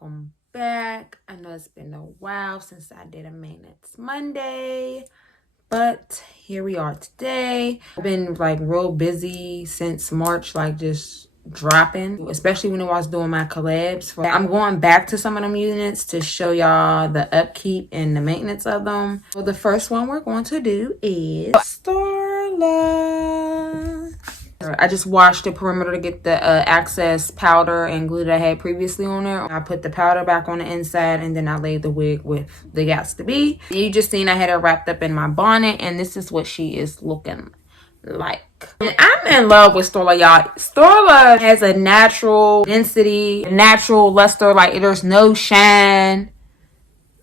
welcome back. I know it's been a while since I did a maintenance Monday, but here we are today. I've been like real busy since March, like just dropping, especially when I was doing my collabs. I'm going back to some of them units to show y'all the upkeep and the maintenance of them. So the first one we're going to do is Starla. I just washed the perimeter to get the access powder and glue that I had previously on there. I put the powder back on the inside, and then I laid the wig with the Gots to Be. You just seen I had her wrapped up in my bonnet, and this is what she is looking like. And I'm in love with Starla, y'all. Starla has a natural density, natural luster. Like, there's no shine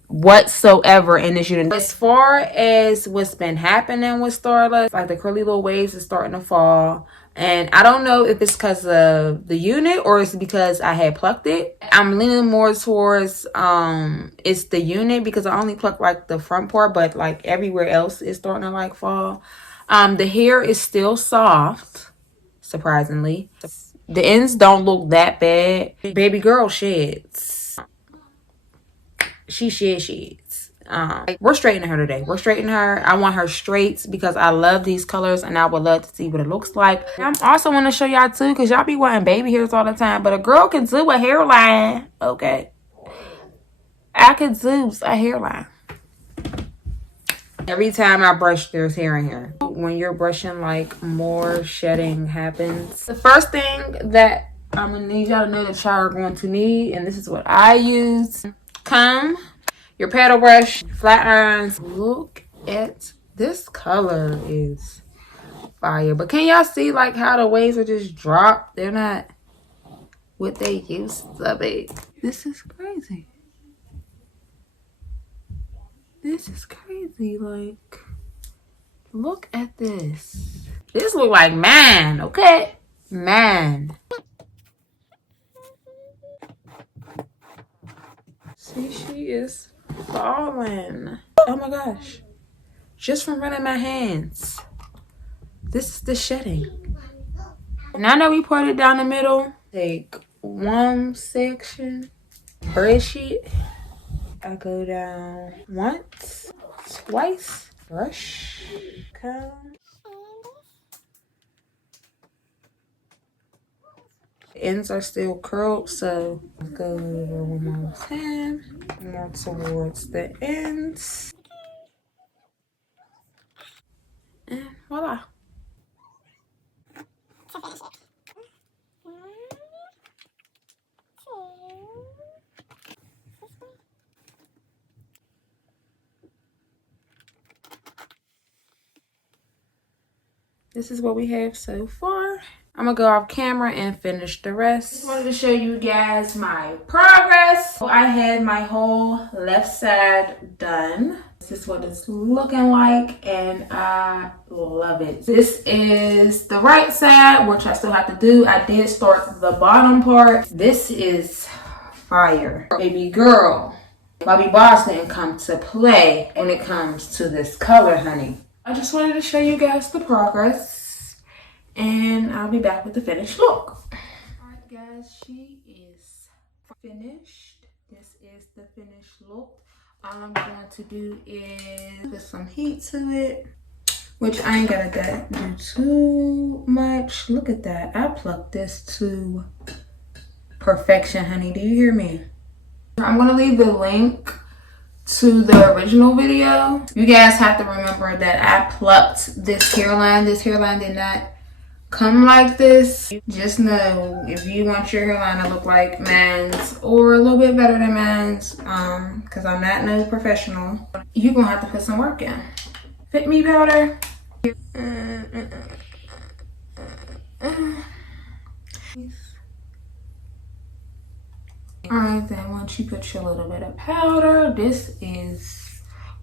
whatsoever in this unit. As far as what's been happening with Starla, like the curly little waves is starting to fall. And I don't know if it's because of the unit or it's because I had plucked it. I'm leaning more towards it's the unit, because I only plucked like the front part, but like everywhere else is starting to like fall. The hair is still soft, surprisingly. The ends don't look that bad. Baby girl sheds. She sheds. We're straightening her today. We're straightening her. I want her straights because I love these colors and I would love to see what it looks like. I'm also want to show y'all too, because y'all be wanting baby hairs all the time, but a girl can do a hairline. Okay, I can do a hairline. Every time I brush, there's hair in here. When you're brushing, like, more shedding happens. The first thing that I'm gonna need y'all to know that y'all are going to need, and this is what I use: comb, your paddle brush, flat irons. Look at this color, is fire. But can y'all see like how the waves are just dropped? They're not what they used to be. This is crazy. This is crazy. Like, look at this. This look like man, okay? Man. See, she is falling. Oh my gosh. Just from running my hands. This is the shedding. Now that we put it down the middle, take one section, braid sheet. I go down once, twice, brush, comb. The ends are still curled, so go over one more time, more towards the ends. And voila. This is what we have so far. I'm gonna go off camera and finish the rest. Just wanted to show you guys my progress. So I had my whole left side done. This is what it's looking like, and I love it. This is the right side, which I still have to do. I did start the bottom part. This is fire. Baby girl, bobbiboss didn't come to play when it comes to this color, honey. I just wanted to show you guys the progress, and I'll be back with the finished look. Alright guys, she is finished. This is the finished look. All I'm going to do is put some heat to it, which I ain't gotta do too much. Look at that. I plucked this to perfection, honey. Do you hear me? I'm gonna leave the link to the original video. You guys have to remember that I plucked this hairline. This hairline did not come like this. Just know, if you want your hairline to look like man's or a little bit better than man's, because I'm not no professional, you're gonna have to put some work in. Fit me powder. Alright, then once you put your little bit of powder, this is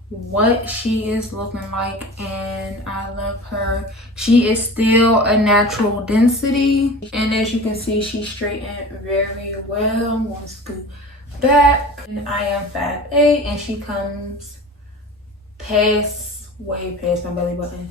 what she is looking like, and I love her. She is still a natural density, and as you can see, she's straightened very well. I'm going to scoot back. And I am 5'8", and she comes way past my belly button.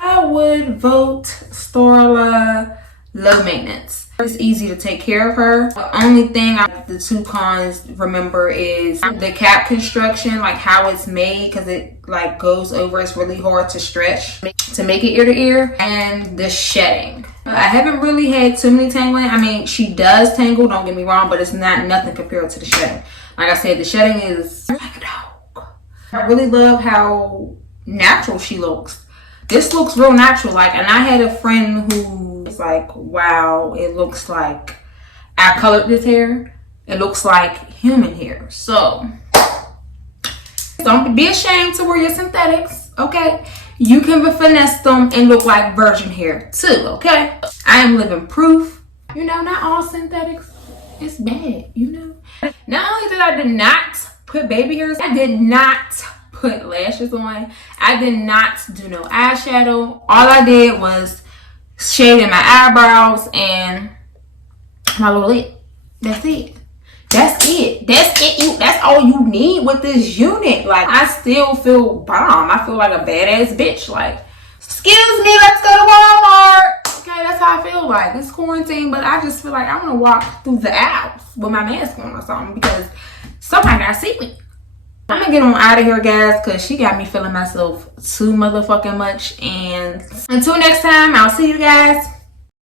I would vote Starla low maintenance. It's easy to take care of her. The only thing, the two cons, remember, is the cap construction, like how it's made, because it like goes over. It's really hard to stretch to make it ear to ear, and the shedding. I haven't really had too many tangling. I mean, she does tangle, don't get me wrong, but it's not nothing compared to the shedding. Like I said, the shedding is like a dog. I really love how natural she looks. This looks real natural. Like, and I had a friend who was like, wow, it looks like I colored this hair. It looks like human hair. So don't be ashamed to wear your synthetics, okay? You can finesse them and look like virgin hair too, okay? I am living proof. You know, not all synthetics is bad, you know? Not only did I not put baby hairs, I did not put lashes on. I did not do no eyeshadow. All I did was shade in my eyebrows and my little lip. That's it. That's it. That's it. That's all you need with this unit. Like, I still feel bomb. I feel like a badass bitch. Like, excuse me, let's go to Walmart. Okay, that's how I feel like. It's quarantine, but I just feel like I want to walk through the aisles with my mask on or something because somebody gotta see me. I'm gonna get on out of here, guys, because she got me feeling myself too motherfucking much. And until next time, I'll see you guys.